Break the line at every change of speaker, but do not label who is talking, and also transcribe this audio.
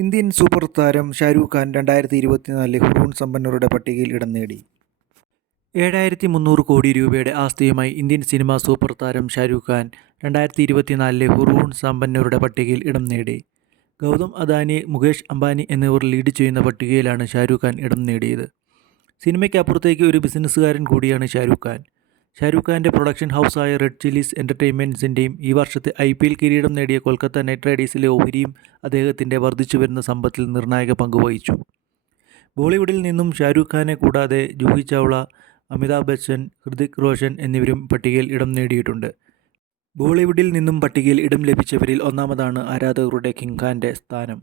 Indian super താരം ഷാരൂഖ് ഖാൻ രണ്ടായിരത്തി ഇരുപത്തിനാലിലെ ഹുറൂൺ സമ്പന്നരുടെ പട്ടികയിൽ ഇടം നേടി. ഏഴായിരത്തി മുന്നൂറ് കോടി രൂപയുടെ ആസ്തിയുമായി ഇന്ത്യൻ സിനിമാ സൂപ്പർ താരം ഷാരൂഖ് ഖാൻ രണ്ടായിരത്തി ഇരുപത്തിനാലിലെ ഹുറൂൺ സമ്പന്നരുടെ പട്ടികയിൽ ഇടം നേടി. ഗൗതം അദാനി മുകേഷ് അംബാനി എന്നിവർ ലീഡ് ചെയ്യുന്ന പട്ടികയിലാണ് ഷാരൂഖ് ഖാൻ ഇടം നേടിയത്. സിനിമയ്ക്കപ്പുറത്തേക്ക് ഒരു ബിസിനസ്സുകാരൻ കൂടിയാണ് ഷാരൂഖ് ഖാൻ. ഷാരൂഖ് ഖാന്റെ പ്രൊഡക്ഷൻ ഹൗസായ റെഡ് ചില്ലീസ് എന്റർടൈൻമെന്റ്സിന്റെയും ഈ വർഷത്തെ ഐ പി എൽ കിരീടം നേടിയ കൊൽക്കത്ത നൈറ്റ് റൈഡേഴ്സിലെ ഓഹരിയും അദ്ദേഹത്തിന്റെ വർദ്ധിച്ചു വരുന്ന സമ്പത്തിൽ നിർണായക പങ്കുവഹിച്ചു ബോളിവുഡിൽ നിന്നും ഷാരൂഖ് ഖാനെ കൂടാതെ ജൂഹി ചൗള അമിതാഭ് ബച്ചൻ ഹൃതിക് റോഷൻ എന്നിവരും പട്ടികയിൽ ഇടം നേടിയിട്ടുണ്ട്. ബോളിവുഡിൽ നിന്നും പട്ടികയിൽ ഇടം ലഭിച്ചവരിൽ ഒന്നാമതാണ് ആരാധകരുടെ കിങ് ഖാന്റെ സ്ഥാനം.